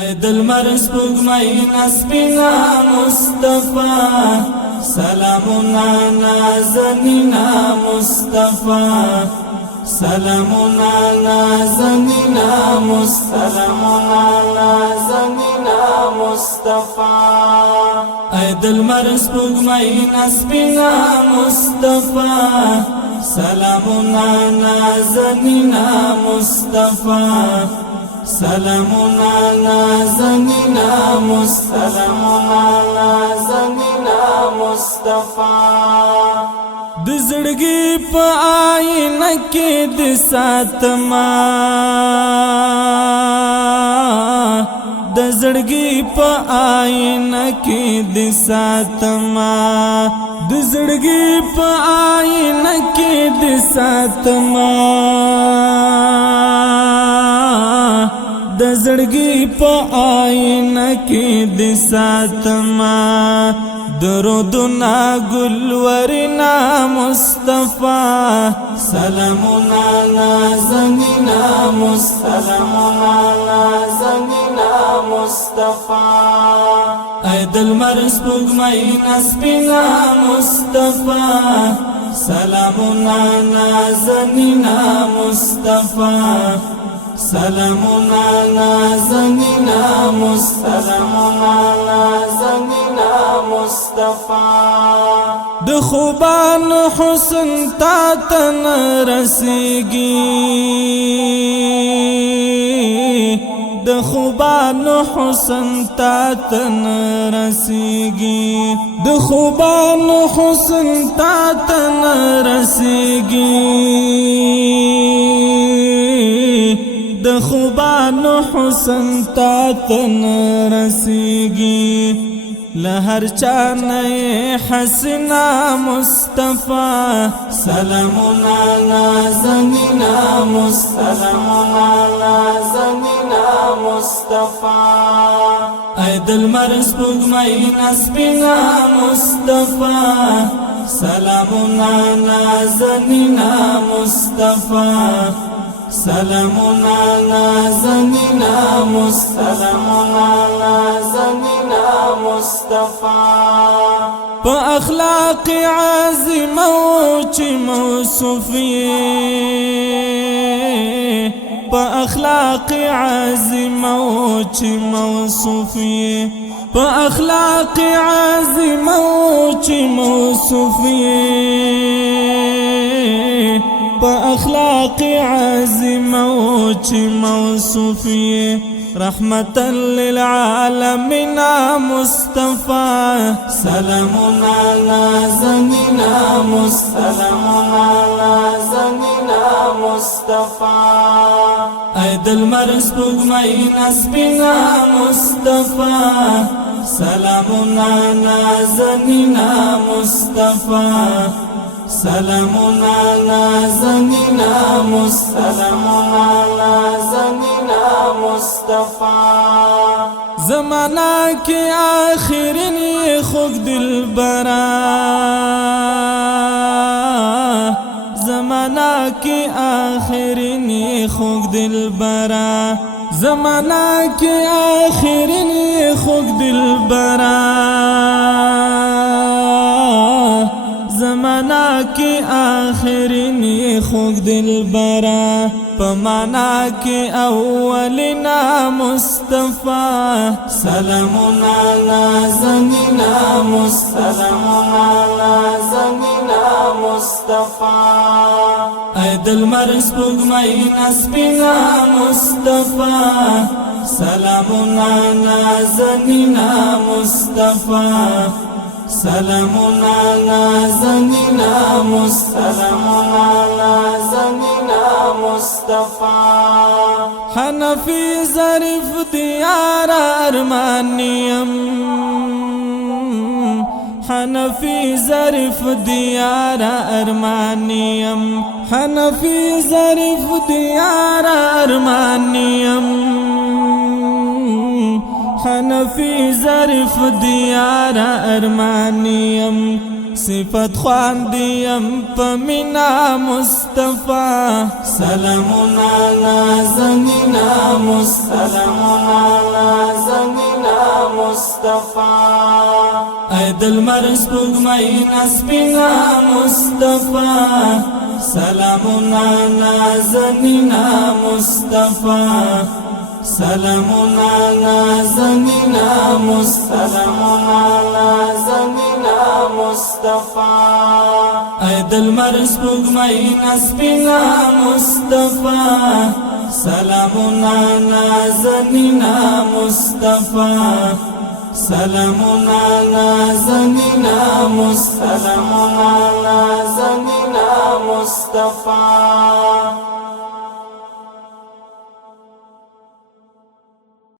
اے دل مرس پگمئی نسبنا مصطفیٰ سلامنا نازنینا مصطفیٰ سلامنا نازنینا سلامنا نازنینا مصطفیٰ اے دل مرس پگمئی نسبنا مصطفیٰ سلامنا نازنینا مصطفیٰ سلامنا نازنینا سلامنا نازنینا مصطفیٰ د زړګي په آینه کې د ساتما د زړګي په آینه کې د ساتما د زړګي په آینه کې د ساتما د زړګي په آینه کې د ساتما درودنا گلورنا مصطفیٰ سلامنا نازنینا سلامنا نازنینا مصطفیٰ اے دل مرس پگمئی نسبنا مصطفیٰ سلامنا نازنینا مصطفیٰ سلامنا نازنینا سلامنا نازنینا مصطفیٰ د خوبان حسن تا تن رسیگی د خوبان حسن تا تن رسیگی د خوبان حسن تا تن رسیگی د خوبان حسن تا تن رسیگی لهر چانه حسنا مصطفیٰ سلامنا نازنینا سلامنا نازنینا مصطفیٰ اے دل مرس پگمئی نسبنا مصطفیٰ سلامنا نازنینا مصطفیٰ سلامنا نازنینا سلامنا نازنینا مصطفیٰ پا اخلاق عظیمو چی موصوفی پا اخلاق عظیمو چی موصوفی پا اخلاق عظیمو چی موصوفی پا اخلاق عظیمو چی موصوفی رحمتا للعالمین مصطفیٰ سلامنا نازنینا سلامنا نازنینا مصطفیٰ اے دل مرس پگمئی نسبنا مصطفیٰ سلامنا نازنینا مصطفیٰ سلامنا نازنینا سلامنا نازنینا مصطفیٰ زمانہ کی آخرین یہ خوک دل برا زمانہ کی آخرین یہ خوک دل برا زمانہ کی آخرین یہ خوک دل برا زمانہ کی آخرین یہ خوک دل برا پمانا کی اولنا مصطفیٰ سلامنا نازنینا سلامنا نازنینا مصطفیٰ اے دل مرس پگمئی نسبنا مصطفیٰ سلامنا نازنینا مصطفیٰ سلامنا نازنینا سلامنا نازنینا مصطفیٰ حنفی ظریف دیار ارمانیم حنفی ظریف دیار ارمانیم حنفی ظریف دیار ارمانیم حنفی ظریف دیار ارمانیم صفت خواندیم پمینا مصطفیٰ سلامنا نازنینا سلامنا مصطفى اے دل مرز پگمین اسپینا مصطفى سلامنا نازنینا مصطفى سلامنا نازنینا مصطفى اے دل مرز پگمین اسپینا مصطفى سلامنا نازنینا مصطفى سلامنا نازنینا مصطفى